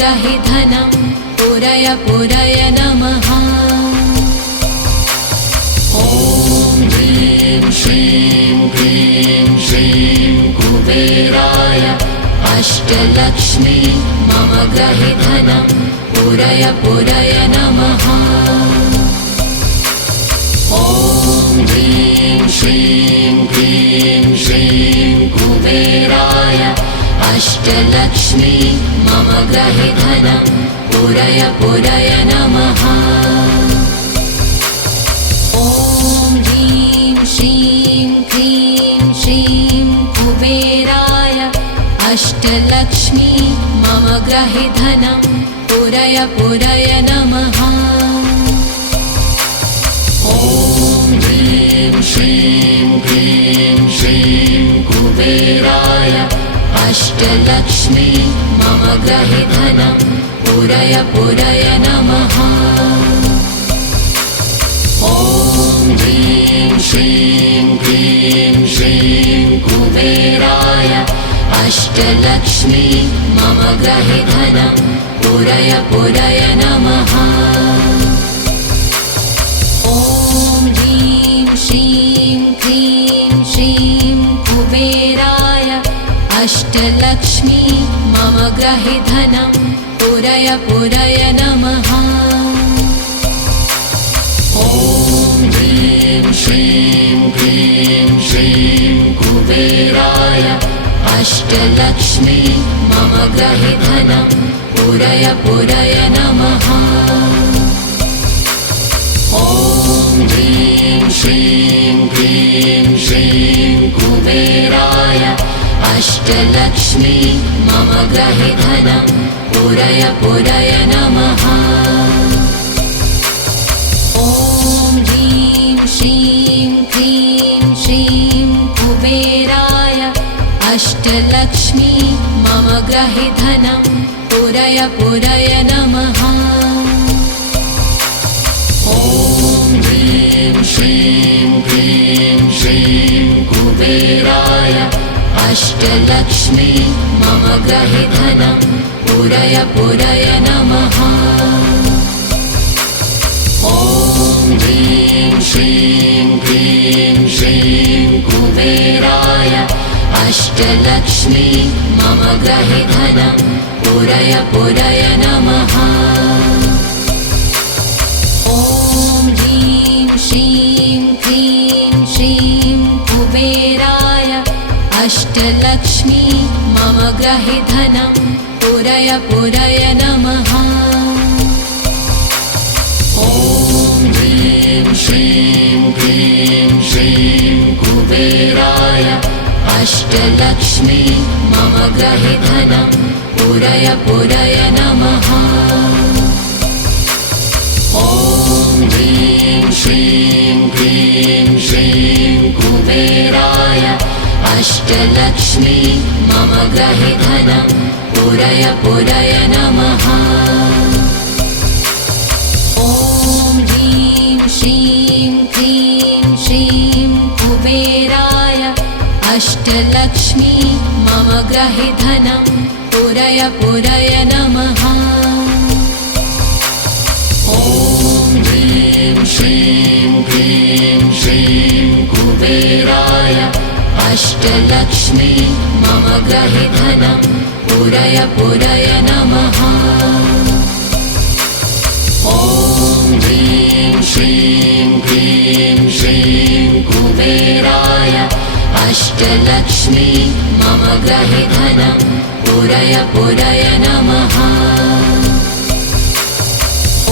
ग्रहे धनं पुरय पुरय नमः। ॐ ह्रीं श्रीं क्लीं श्रीं कुबेराय अष्टलक्ष्मी मम ग्रहे धनं पुरय पुरय नमः। ॐ ह्रीं श्रीं क्लीं श्रीं कुबेराय अष्टलक्ष्मी मम ग्रहे धनं पुरय पुरय नमः। ॐ ह्रीं श्रीं क्लीं श्रीं कुबेराय अष्टलक्ष्मी मम ग्रहे धनं पुरय पुरय नमः। ॐ ह्रीं श्रीं क्लीं श्रीं कुबेराय अष्टलक्ष्मी मम ग्रहे धनं पुरय पुरय नमः। ॐ ह्रीं श्रीं क्लीं श्रीं कुबेराय अष्टलक्ष्मी मम ग्रहे धनं पुरय पुरय नमः। ॐ ह्रीं श्रीं क्लीं श्रीं कुबेराय अष्टलक्ष्मी मम ग्रहे धनं पुरय पुरय नमः। ॐ ह्रीं श्रीं क्लीं श्रीं कुबेराय अष्टलक्ष्मी मम ग्रहे धनं पुरय पुरय नमः। ॐ ह्रीं श्रीं क्लीं श्रीं कुबेराय अष्टलक्ष्मी मम ग्रहे धनं पुरय पुरय नमः। ॐ ह्रीं श्रीं क्लीं श्रीं कुबेराय अष्टलक्ष्मी मम ग्रहे धनं पुरय पुरय नमः। ॐ ह्रीं श्रीं क्लीं श्रीं कुबेराय अष्टलक्ष्मी मम ग्रहे धनं पुरय पुरय नमः। ॐ ह्रीं श्रीं क्लीं श्रीं कुबेराय अष्टलक्ष्मी मम ग्रहे धनं पुरय पुरय नमः। ॐ ह्रीं श्रीं क्लीं श्रीं कुबेराय अष्टलक्ष्मी मम ग्रहे धनं पुरय पुरय नमः। ॐ ह्रीं श्रीं क्लीं श्रीं कुबेराय अष्टलक्ष्मी मम ग्रहे धनं पुरय पुरय नमः। ॐ ह्रीं श्रीं क्लीं श्रीं कुबेराय अष्टलक्ष्मी मम ग्रहे धनं पुरय पुरय नमः। ॐ ह्रीं श्रीं क्लीं श्रीं कुबेराय अष्टलक्ष्मी मम ग्रहे धनं पुरय पुरय नमः। ॐ ह्रीं श्रीं क्लीं श्रीं कुबेराय अष्टलक्ष्मी मम ग्रहे धनं पुरय पुरय नमः। ॐ ह्रीं श्रीं क्लीं श्रीं कुबेराय अष्टलक्ष्मी मम ग्रहे धनं पुरय पुरय नमः।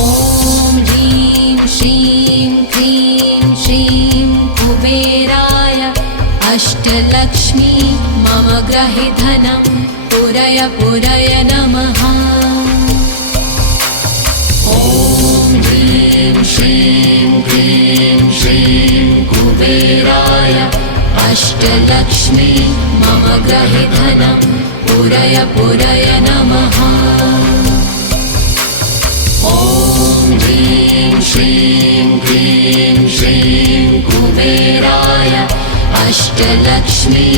ॐ ह्रीं श्रीं क्लीं श्रीं कुबेराय अष्टलक्ष्मी मम ग्रहे धनं पुरय पुरय नमः। ॐ ह्रीं श्रीं क्लीं श्रीं कुबेराय अष्टलक्ष्मी मम ग्रहे धनं पुरय पुरय नमः। ॐ ह्रीं श्रीं क्लीं श्रीं कुबेराय अष्टलक्ष्मी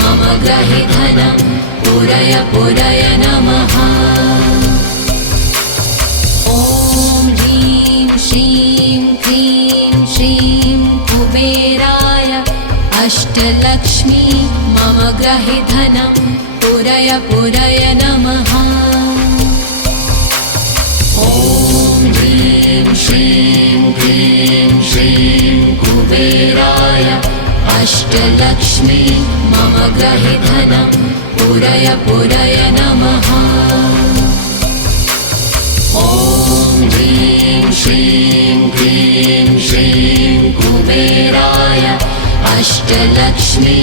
मम ग्रहे धनं पुरय पुरय नमः। कुबेराय अष्टलक्ष्मी मम गृहे धनं पूरय पूरय नमः। ॐ ह्रीं श्रीं क्लीं श्रीं कुबेराय अष्टलक्ष्मी मम गृहे धनं पूरय पूरय नमः। ॐ ह्रीं श्रीं क्लीं श्रीं कुबेराय अष्टलक्ष्मी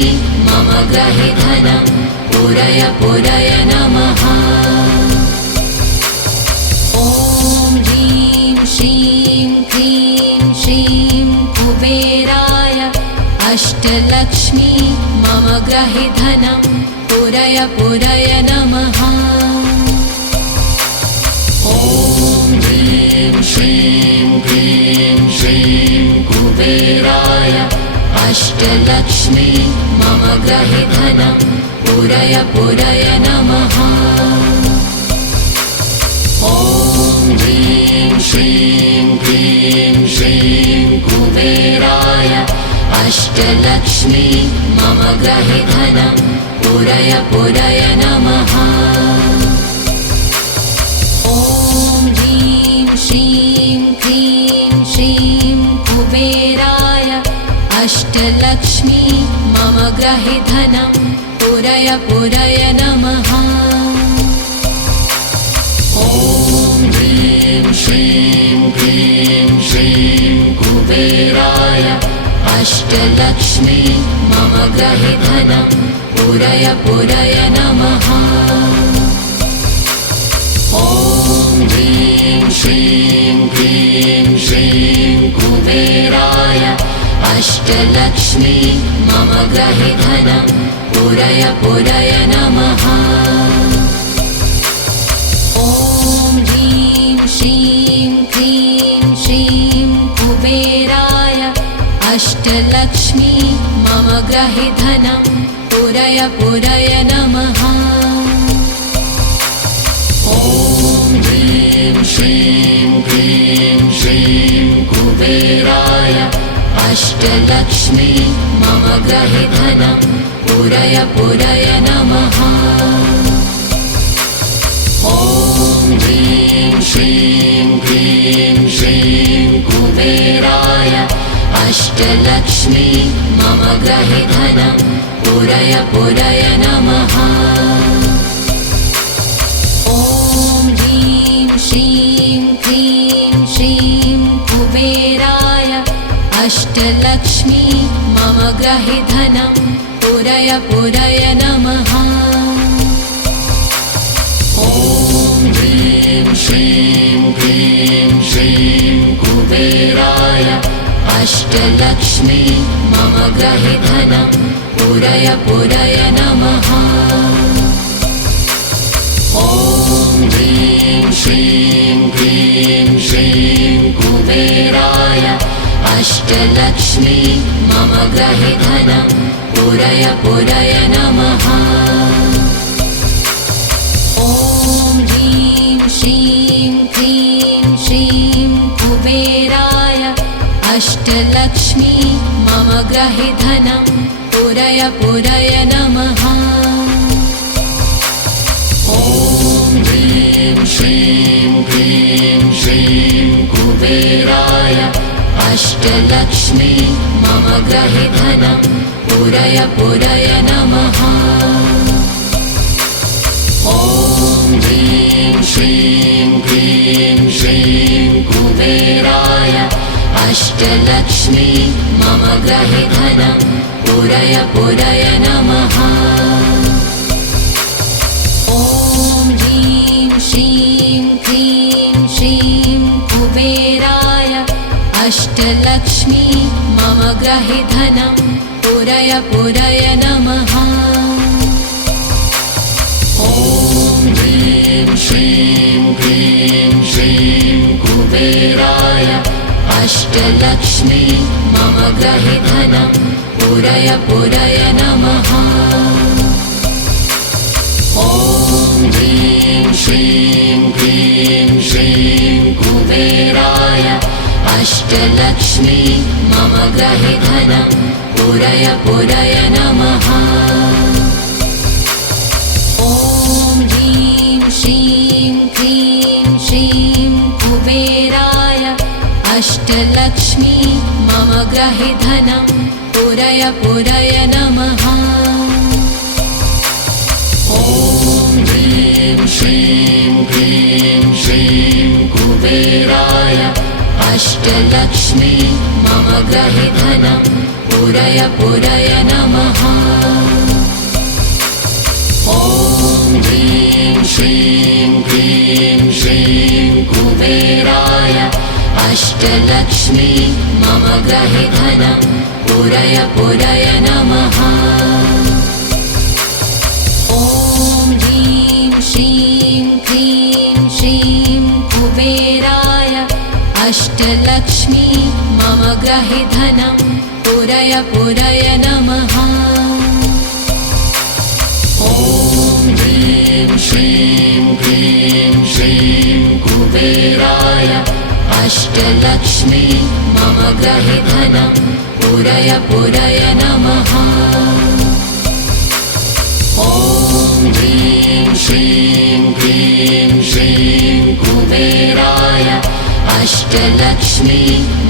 मम गृहे धनं पूरय पूरय नमः। ॐ ह्रीं श्रीं क्लीं श्रीं कुबेराय अष्टलक्ष्मी मम गृहे धनं पूरय पूरय नमः। ॐ ह्रीं श्रीं क्लीं श्रीं कुबेराय अष्टलक्ष्मी मम गृहे धनं पूरय पूरय नमः। ॐ ह्रीं श्रीं क्लीं श्रीं कुबेराय अष्टलक्ष्मी मम गृहे धनं पूरय पूरय नमः। ॐ ह्रीं श्रीं क्लीं श्रीं कुबेराय अष्टलक्ष्मी मम गृहे धनं पूरय पूरय नमः। ॐ ह्रीं श्रीं क्लीं श्रीं कुबेराय अष्टलक्ष्मी मम गृहे धनं पूरय पूरय नमः। ॐ ह्रीं श्रीं क्लीं श्रीं कुबेराय अष्टलक्ष्मी मम गृहे धनं पूरय पूरय नमः। ॐ ह्रीं श्रीं क्लीं श्रीं कुबेराय अष्टलक्ष्मी मम गृहे धनं पूरय पूरय नमः। ॐ ह्रीं श्रीं क्लीं श्रीं कुबेराय अष्टलक्ष्मी मम गृहे धनं पूरय पूरय नमः। ॐ ह्रीं श्रीं क्लीं श्रीं कुबेराय अष्टलक्ष्मी मम गृहे धनं पूरय पूरय नमः। ॐ ह्रीं श्रीं क्लीं श्रीं कुबेराय अष्टलक्ष्मी मम गृहे धनं पूरय पूरय नमः। ॐ ह्रीं श्रीं क्लीं श्रीं कुबेराय अष्टलक्ष्मी मम गृहे धनं पूरय पूरय नमः। ॐ ह्रीं श्रीं क्लीं श्रीं कुबेराय अष्टलक्ष्मी मम गृहे धनं पूरय पूरय नमः। ॐ ह्रीं श्रीं क्लीं श्रीं कुबेराय अष्टलक्ष्मी मम गृहे धनं पूरय पूरय नमः। ॐ ह्रीं श्रीं क्लीं श्रीं कुबेराय अष्टलक्ष्मी मम गृहे धनं पूरय पूरय नमः। ॐ ह्रीं श्रीं क्लीं श्रीं कुबेराय अष्टलक्ष्मी मम गृहे धनं पूरय पूरय नमः। ॐ ह्रीं श्रीं क्लीं श्रीं कुबेराय अष्टलक्ष्मी मम गृहे धनं पूरय पूरय नमः। ॐ ह्रीं श्रीं क्लीं श्रीं कुबेराय अष्टलक्ष्मी मम गृहे धनं पूरय पूरय नमः। ॐ ह्रीं श्रीं क्लीं श्रीं कुबेराय अष्टलक्ष्मी मम गृहे धनं पूरय पूरय नमः। ॐ ह्रीं श्रीं क्रीं श्रीं कुबेराय अष्टलक्ष्मी मम गृहे धनं पूरय पूरय नमः। ॐ ह्रीं श्रीं क्रीं श्रीं कुबेराय अष्टलक्ष्मी मम गृहे धनं पूरय पूरय नमः। ॐ ह्रीं श्रीं क्रीं श्रीं कुबेराय अष्टलक्ष्मी मम गृहे धनं पूरय पूरय नमः। ॐ ह्रीं श्रीं क्रीं श्रीं कुबेराय अष्टलक्ष्मी मम गृहे धनं पूरय पूरय नमः। ॐ ह्रीं श्रीं क्रीं श्रीं कुबेराय अष्टलक्ष्मी मम गृहे धनं पूरय पूरय नमः। ॐ ह्रीं श्रीं क्रीं श्रीं कुबेराय अष्टलक्ष्मी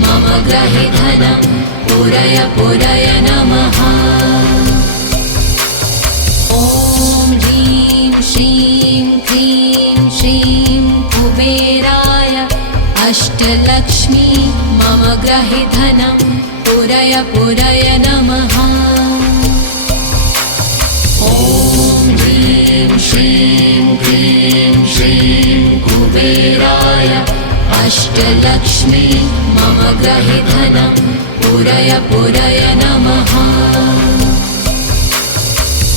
मम गृहे धनं पूरय पूरय नमः। ॐ ह्रीं श्रीं क्रीं श्रीं कुबेराय अष्टलक्ष्मी मम गृहे धनं पूरय पूरय नमः। ॐ ह्रीं श्रीं क्रीं श्रीं कुबेराय अष्टलक्ष्मी मम गृहे धनं पूरय पूरय नमः।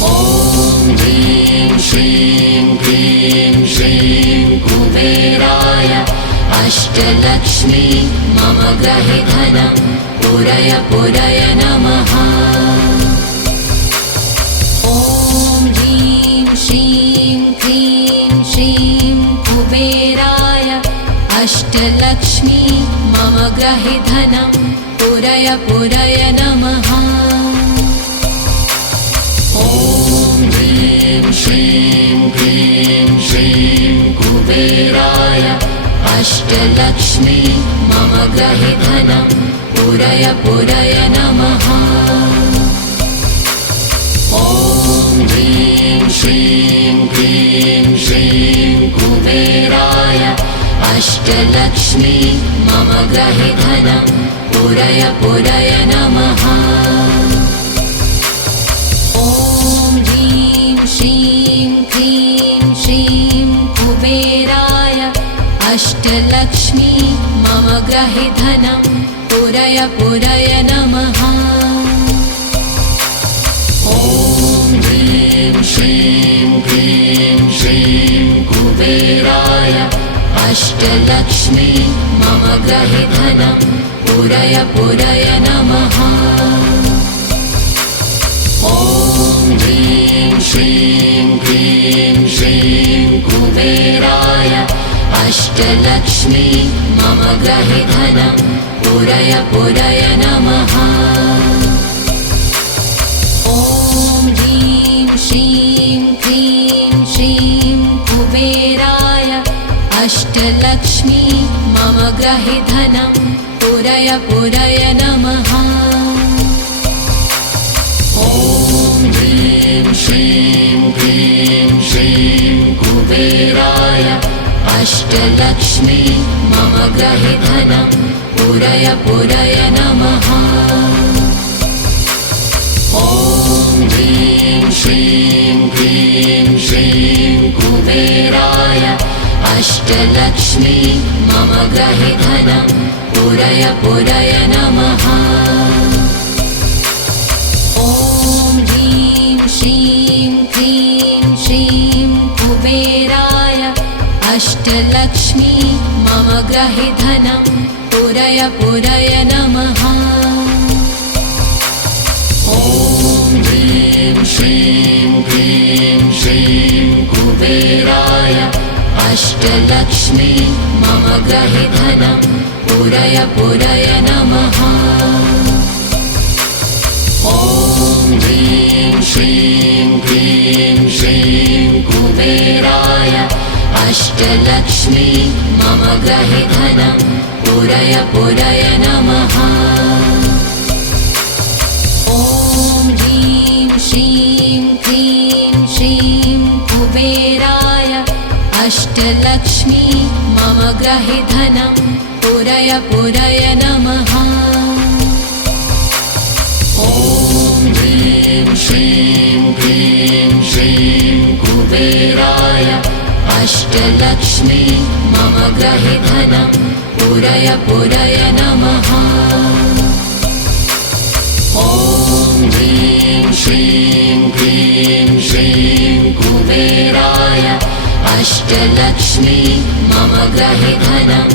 ॐ ह्रीं श्रीं क्रीं श्रीं कुबेराय अष्टलक्ष्मी मम गृहे धनं पूरय पूरय नमः। ॐ ह्रीं श्रीं क्रीं श्रीं कुबेराय अष्टलक्ष्मी मम गृहे धनं पूरय पूरय नमः। ॐ ह्रीं श्रीं क्रीं श्रीं कुबेराय अष्टलक्ष्मी मम गृहे धनं पूरय पूरय नमः। ॐ ह्रीं श्रीं क्रीं श्रीं कुबेराय अष्टलक्ष्मी मम गृहे धनं पूरय पूरय नमः। ॐ ह्रीं श्रीं क्रीं श्रीं कुबेराय अष्टलक्ष्मी मम गृहे धनं पूरय पूरय नमः। ॐ ह्रीं श्रीं क्रीं श्रीं कुबेराय अष्टलक्ष्मी मम गृहे धनं पूरय पूरय नमः। ॐ ह्रीं श्रीं क्रीं श्रीं कुबेराय अष्टलक्ष्मी मम गृहे धनं पूरय पूरय नमः। ॐ ह्रीं श्रीं क्रीं श्रीं कुबेराय अष्टलक्ष्मी मम गृहे धनं पूरय पूरय नमः। ॐ ह्रीं श्रीं क्रीं श्रीं कुबेराय अष्टलक्ष्मी मम गृहे धनं पूरय पूरय नमः। ॐ ह्रीं श्रीं क्रीं श्रीं कुबेराय अष्टलक्ष्मी मम गृहे धनं पूरय पूरय नमः। ॐ ह्रीं श्रीं क्रीं श्रीं कुबेराय अष्टलक्ष्मी मम गृहे धनं पूरय पूरय नमः। ॐ ह्रीं श्रीं क्रीं श्रीं कुबेराय अष्टलक्ष्मी मम गृहे धनं पूरय पूरय नमः। ॐ ह्रीं श्रीं क्लीं श्रीं कुबेराय अष्टलक्ष्मी मम गृहे धनं पूरय पूरय नमः। ॐ ह्रीं श्रीं क्लीं श्रीं कुबेराय अष्टलक्ष्मी मम गृहे धनं पूरय पूरय नमः। ॐ ह्रीं श्रीं क्लीं श्रीं कुबेराय अष्टलक्ष्मी मम गृहे धनं पूरय पूरय नमः। ॐ ह्रीं श्रीं क्लीं श्रीं कुबेराय अष्टलक्ष्मी मम गृहे धनं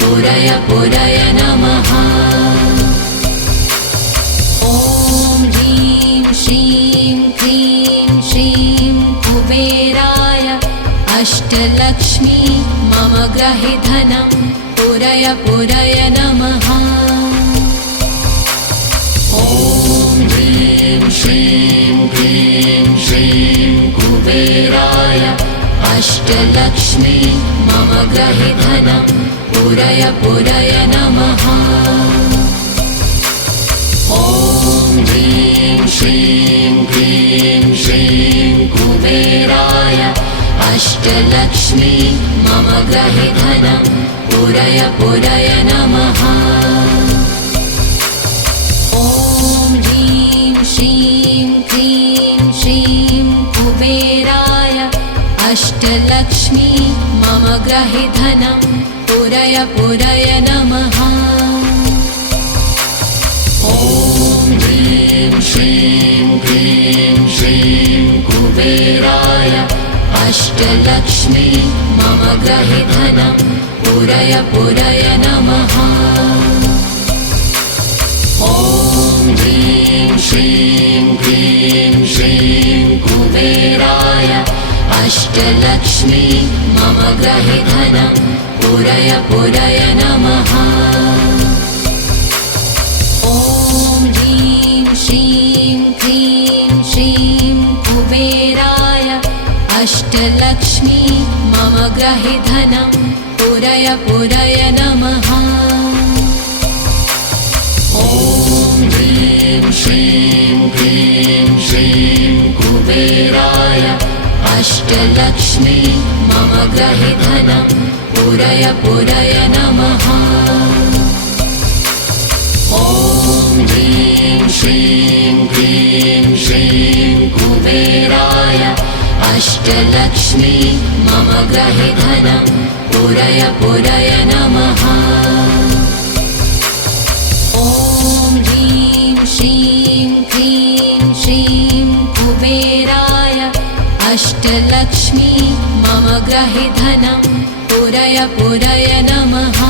पूरय पूरय नमः। ॐ ह्रीं श्रीं क्लीं श्रीं कुबेराय अष्टलक्ष्मी मम गृहे धनं पूरय पूरय नमः। ॐ ह्रीं श्रीं क्लीं श्रीं कुबेराय अष्टलक्ष्मी मम गृहे धनं पूरय पूरय नमः। ॐ ह्रीं श्रीं क्लीं श्रीं कुबेराय अष्टलक्ष्मी मम गृहे धनं पूरय पूरय नमः। ॐ ह्रीं श्रीं क्लीं श्रीं कुबेराय अष्टलक्ष्मी मम गृहे धनं पूरय पूरय नमः। ॐ ह्रीं श्रीं क्लीं श्रीं कुबेराय अष्टलक्ष्मी मम गृहे धनं पूरय पूरय नमः। ॐ ह्रीं श्रीं क्लीं श्रीं कुबेराय अष्टलक्ष्मी मम गृहे धनं पूरय पूरय नमः। ॐ ह्रीं श्रीं क्लीं श्रीं कुबेराय अष्टलक्ष्मी मम गृहे धनं पूरय पूरय नमः। ॐ ह्रीं श्रीं क्लीं श्रीं कुबेराय अष्टलक्ष्मी मम गृहे धनं पूरय पूरय नमः। ॐ ह्रीं श्रीं क्लीं श्रीं कुबेराय अष्टलक्ष्मी मम गृहे धनं पूरय पूरय नमः। ॐ ह्रीं श्रीं क्लीं श्रीं कुबेराय अष्टलक्ष्मी मम गृहे धनं पूरय पूरय नमः।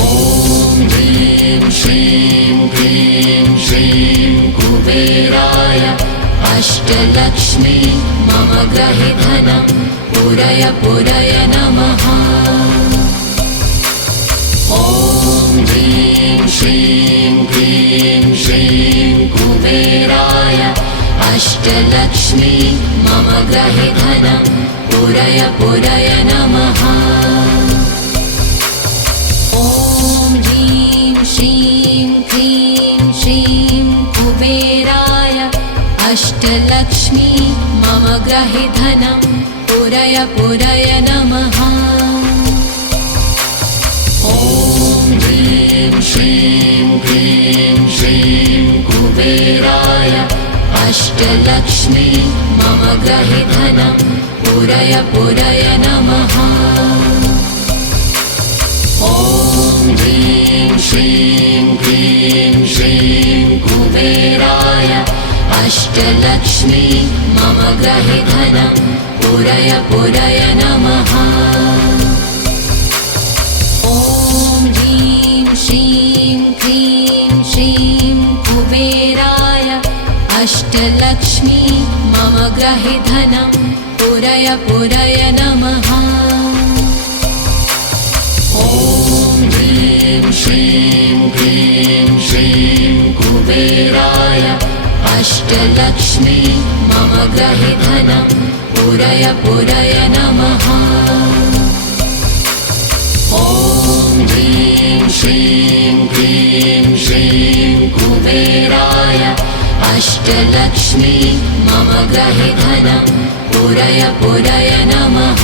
ॐ ह्रीं श्रीं क्लीं श्रीं कुबेराय अष्टलक्ष्मी मम गृहे धनं पूरय पूरय नमः। ॐ ह्रीं श्रीं क्लीं श्रीं कुबेराय अष्टलक्ष्मी मम गृहे धनं पूरय पूरय नमः। ॐ ह्रीं श्रीं क्लीं श्रीं कुबेराय अष्टलक्ष्मी मम गृहे धनं पूरय पूरय नमः। ॐ ह्रीं श्रीं क्लीं श्रीं कुबेराय अष्टलक्ष्मी मम गृहे धनं पूरय पूरय नमः। ॐ ह्रीं श्रीं क्लीं श्रीं कुबेराय अष्टलक्ष्मी मम गृहे धनं पूरय पूरय नमः। ॐ ह्रीं श्रीं क्लीं श्रीं कुबेराय अष्टलक्ष्मी मम गृहे धनं पूरय पूरय नमः ॐ ह्रीं श्रीं क्लीं श्रीं कुबेराय अष्टलक्ष्मी मम गृहे धनं पूरय पूरय नमः ॐ ह्रीं श्रीं क्लीं श्रीं कुबेराय अष्टलक्ष्मी मम गृहे धनं पूरय पूरय नमः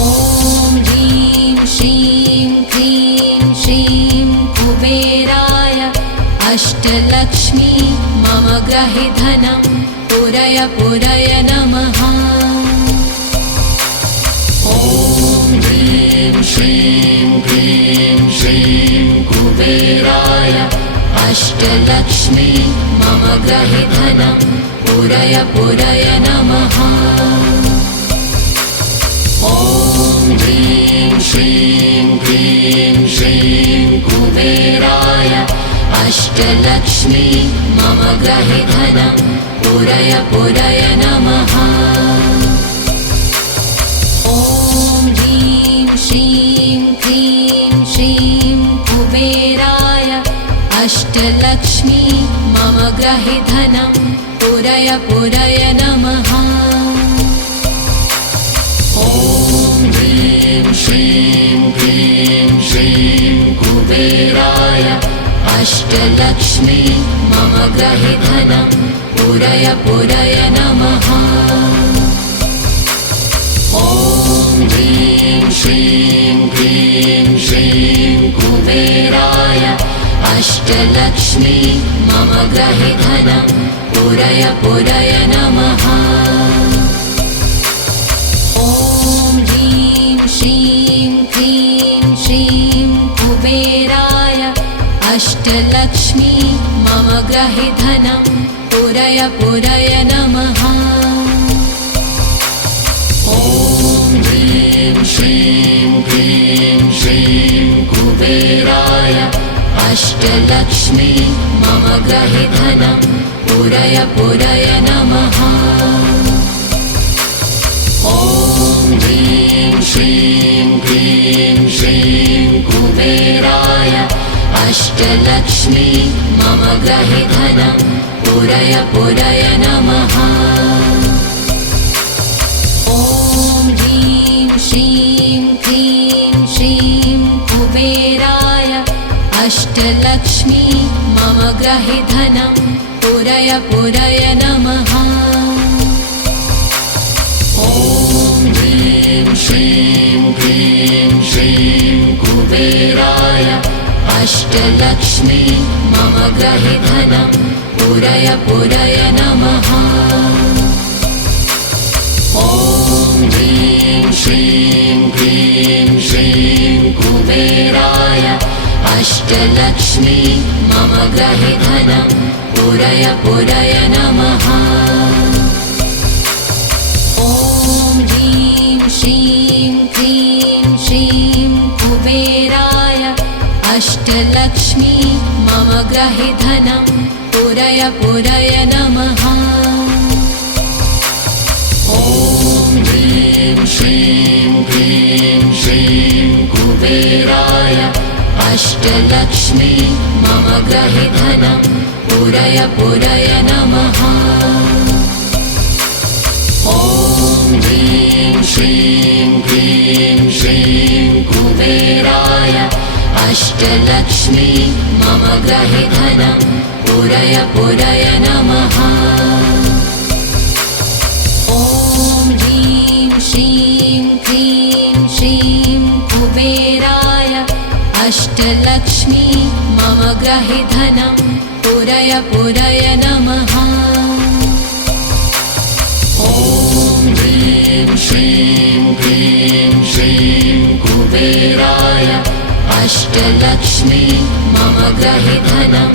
ॐ ह्रीं श्रीं क्लीं श्रीं कुबेराय अष्टलक्ष्मी मम गृहे धनं पूरय पूरय नमः ॐ ह्रीं श्रीं क्लीं श्रीं कुबेराय अष्टलक्ष्मी मम गृहे धनं पूरय पूरय नमः ॐ ह्रीं श्रीं क्लीं श्रीं कुबेराय अष्टलक्ष्मी मम गृहे धनं पूरय पूरय नमः ॐ ह्रीं श्रीं क्लीं श्रीं कुबेराय अष्टलक्ष्मी मम गृहे धनं पूरय पूरय नमः ॐ ह्रीं श्रीं क्लीं श्रीं कुबेराय अष्टलक्ष्मी मम गृहे धनं पूरय पूरय नमः ॐ ह्रीं श्रीं क्लीं श्रीं कुबेराय अष्टलक्ष्मी मम गृहे धनं पूरय पूरय नमः ॐ ह्रीं श्रीं क्लीं श्रीं कुबेराय अष्टलक्ष्मी मम गृहे धनं पूरय पूरय नमः ॐ ह्रीं श्रीं क्लीं श्रीं कुबेराय अष्टलक्ष्मी मम गृहे धनं पूरय पूरय नमः ॐ ह्रीं श्रीं क्लीं श्रीं कुबेराय अष्टलक्ष्मी मम गृहे धनं पूरय पूरय नमः ॐ ह्रीं श्रीं क्लीं श्रीं कुबेराय अष्टलक्ष्मी मम गृहे धनं पूरय पूरय नमः ॐ ह्रीं श्रीं क्लीं श्रीं कुबेराय अष्टलक्ष्मी मम गृहे धनं पूरय पूरय नमः ॐ ह्रीं श्रीं क्लीं श्रीं कुबेराय अष्टलक्ष्मी मम गृहे धनं पूरय पूरय नमः ॐ ह्रीं श्रीं क्लीं श्रीं कुबेराय अष्टलक्ष्मी मम गृहे धनं पूरय पूरय नमः ॐ ह्रीं श्रीं क्लीं श्रीं कुबेराय अष्टलक्ष्मी मम गृहे धनं पूरय पूरय नमः ॐ ह्रीं श्रीं क्लीं श्रीं कुबेराय अष्टलक्ष्मी मम गृहे धनं पूरय पूरय नमः ॐ ह्रीं श्रीं क्लीं श्रीं कुबेराय अष्टलक्ष्मी मम गृहे धनं पूरय पूरय नमः ॐ ह्रीं श्रीं क्लीं श्रीं कुबेराय अष्टलक्ष्मी मम गृहे धनं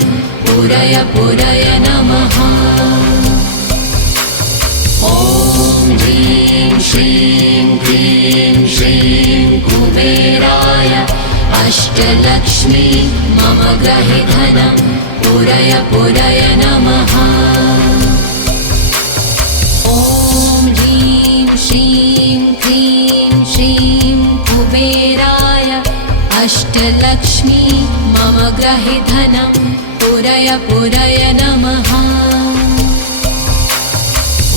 पूरय पूरय नमः ॐ ह्रीं श्रीं क्लीं श्रीं कुबेराय अष्टलक्ष्मी मम गृहे धनं पूरय पूरय नमः ॐ अष्टलक्ष्मी मम ग्रहे धनं पूरय पूरय नमः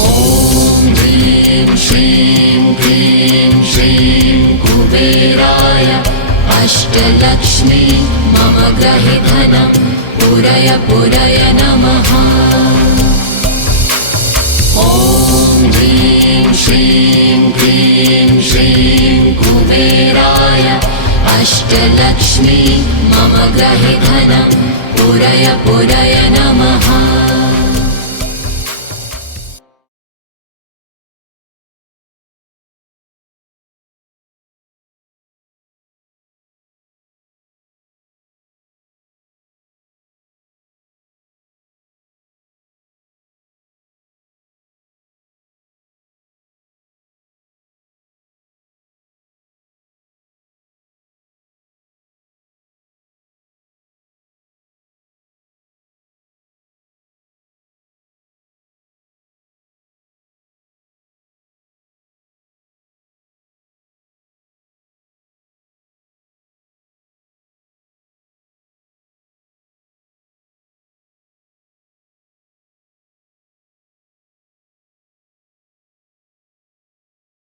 ॐ ह्रीं श्रीं क्लीं श्रीं कुबेराय अष्टलक्ष्मी मम ग्रहे धनं पूरय पूरय नमः ॐ ह्रीं श्रीं क्लीं श्रीं कुबेराय अष्टलक्ष्मी मम ग्रहे धनं पूरय पूरय नमः